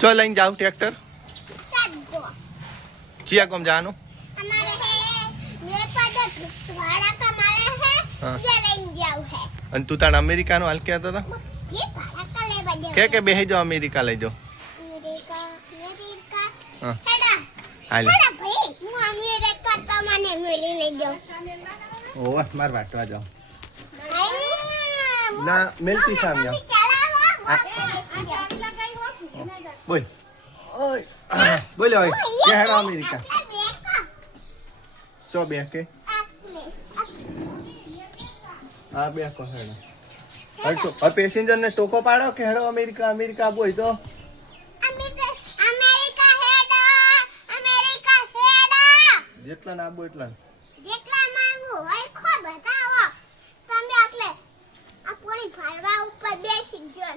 ચો લઈને જાઉં ટ્રેક્ટર. ચિયા કોમ જવાનું? અને તું તાણ અમેરિકા નો હાલ કહેતો હતો કે કે બેહી જાઓ. અમેરિકા લઈ જાઓ હાલે. ઓવા માર વાટવા જાઓ. ના મેલતી સામે આવ. મમ્મી ચલાવો, આ. મમ્મી. બોલ. ઓય. બોલો ઓય કે હેડો અમેરિકા. ચો બે કે આપણે. હા બે કો હેડો. હવે તો હવે પેસેન્જર ને ટોકો પાડો કે હેડો અમેરિકા અમેરિકા બોય તો. અમેરિકા અમેરિકા હેડો અમેરિકા હેડો. જેટલા ના આબો એટલા જેટલા માંગુ હોય ખો બતાવો. તમે આટલે આ પોણી ફાડવા ઉપર બેસી જો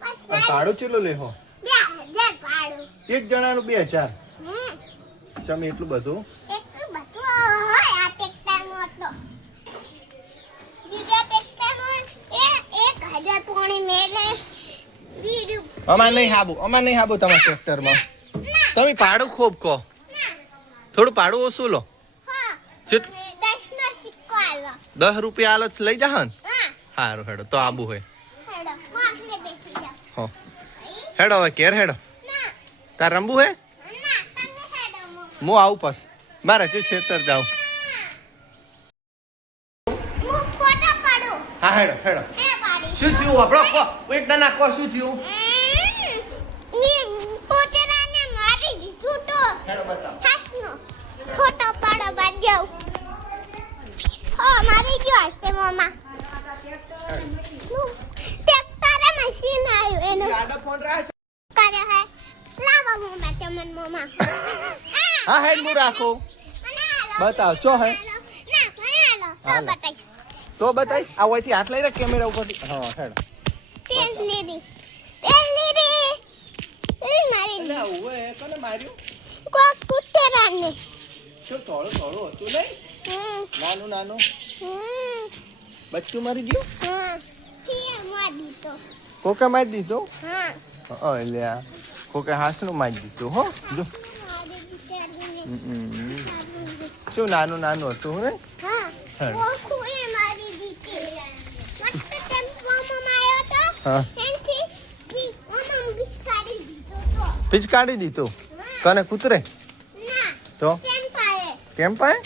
બસ ભાડું ચેલો લેહો? એક જણાનું બે હજાર. ચમ એટલું બધું? અમાર નહીં હાબુ અમાર નહીં હાબુ તમારા ટ્રેક્ટરમાં તમે ભાડું ખૂબ કહો. થોડું ભાડું ઓછું લો. દસ રૂપિયા હાલત લઈ જા ને? સારું હેડો તો આબુ હોય. હો. હેડો હવે કેર હેડો. તાર રમવું હે? હું આવું પાસ મારે તું ખેતર જાઉં હું, હેડો હેડો. શું થયું? વાપરો કો એક દાના કો શું થયું? હેડો, બતાવ. ફોટો પાડો બાજ્યો હો મારી ગયો હશે આવ્યું ફોન રાખ કરે હે? લાવો મોમાં તમને મોમાં. હા હેડ હું રાખો. બતાવ, ચો હે? ના તો બતાઈ તો બતાય આ હોયથી હાથ લઈ રે કેમેરા ઉપરથી. હા હેડ. પેન લીધી. પેન લીધી. એ મારી એટલે ઓવે કોને માર્યું? કોક કુતરાને. શું થોડું થોડું હતું નહીં? નાનું નાનું. બચ્ચું મારી ગયું? હા. મારી તો. કોકે મારી દીધું? એટલે કોકે હાસનું મારી દીધું હો જો. શું નાનું નાનું હતું ને દીધી. કાઢી દીધું કને કૂતરે? તો? કેમ પાય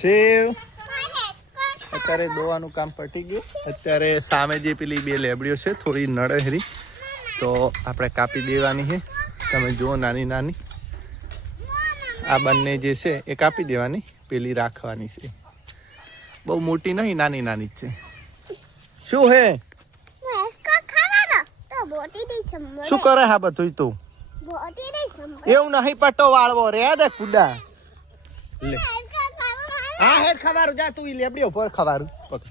સેવ અત્યારે દોવાનું કામ પટી ગયું. અત્યારે સામે જે પેલી બે લેબડીઓ છે થોડી નળહેરી. તો આપણે કાપી દેવાની છે. તમે જુઓ નાની નાની. આ બંને જે છે એ કાપી દેવાની. પેલી રાખવાની છે. બહુ મોટી નહીં નાની નાની જ છે. શું હે? શું કરે હા બધું તું? એવું નહીં પટ્ટો વાળવો. રે દે કુડા. લે. હા હેડ ખવારું, જા તું ઈ લેબડી ખવારું. પકડ.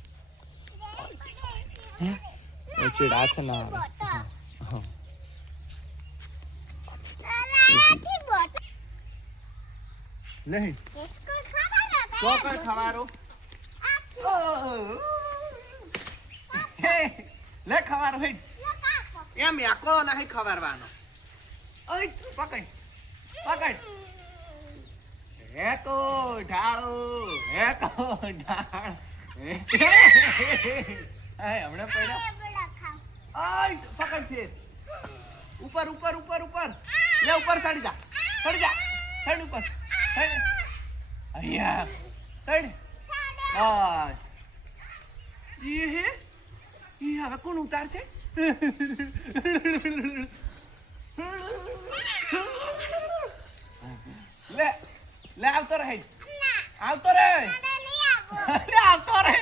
એ ચીડ હાથ ના હા. નહીં ચોકડ ખવારો. હે? લે ખવારો હે. એમ એકળો નહીં ખવારવાનો. પકડ. પકડ. હેકો ઢાળો હેકો ઢાળ. હમણાં પડ્યા. પકડ ફેર. ઉપર ઉપર ઉપર ઉપર. લે ઉપર સડી જા. સડી જા. સડ ઉપર. અહીંયા. સડ હા ઈ હે? ઈ હવે કોણ ઉતારશે? આવતો રે. લે આવતો. રે.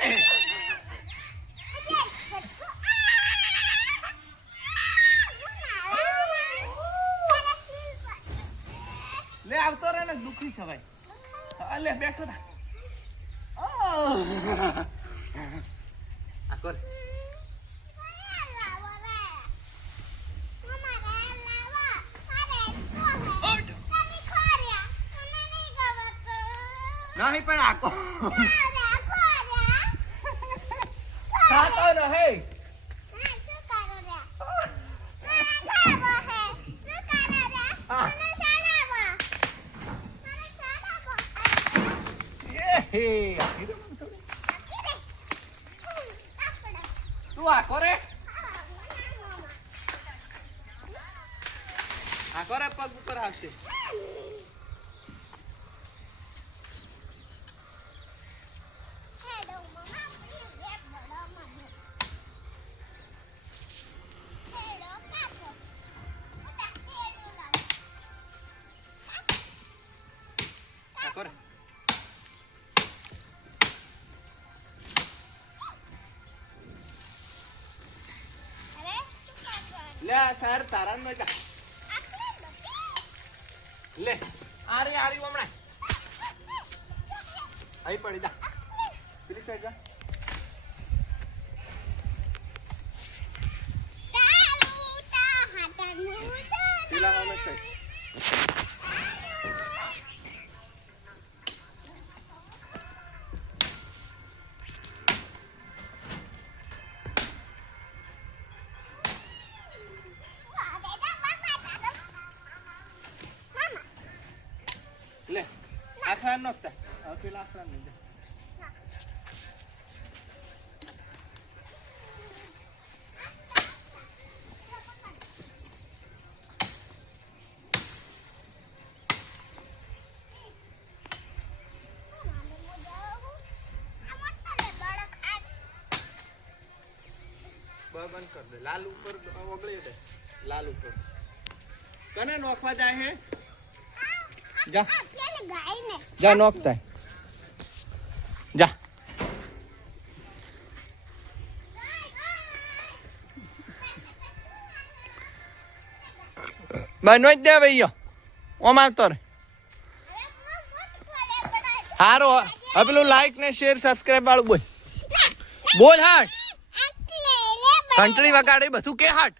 લે આવતો રે ને દુખી છે ભાઈ. લે બેઠો ના. આ કર નહીં પણ આખો. ખાતો નહીં તું. આખો રે? આખો રે પગ ઉપર આવશે આ સાર તારા નો જા લે આરી આરી હમણાં. આઈ પડી જા. પેલી સાઈડ જા. પેલા માં જ કઈ. આખા નોખતા હવે પેલા આખા નહીં જા બ- બંધ કર દે લાલ ઉપર ઓગળી દે લાલ ઉપર કને નોખવા જાય હે જા જા નોખતા જા. બનો જ દે ભાઈયો ઓમ આવતો રે હારો હવે પેલું લાઈક ને શેર સબસ્ક્રાઇબ વાળું બોલ. બોલ હાટ. ઘંટડી વગાડી બધું કે હાટ.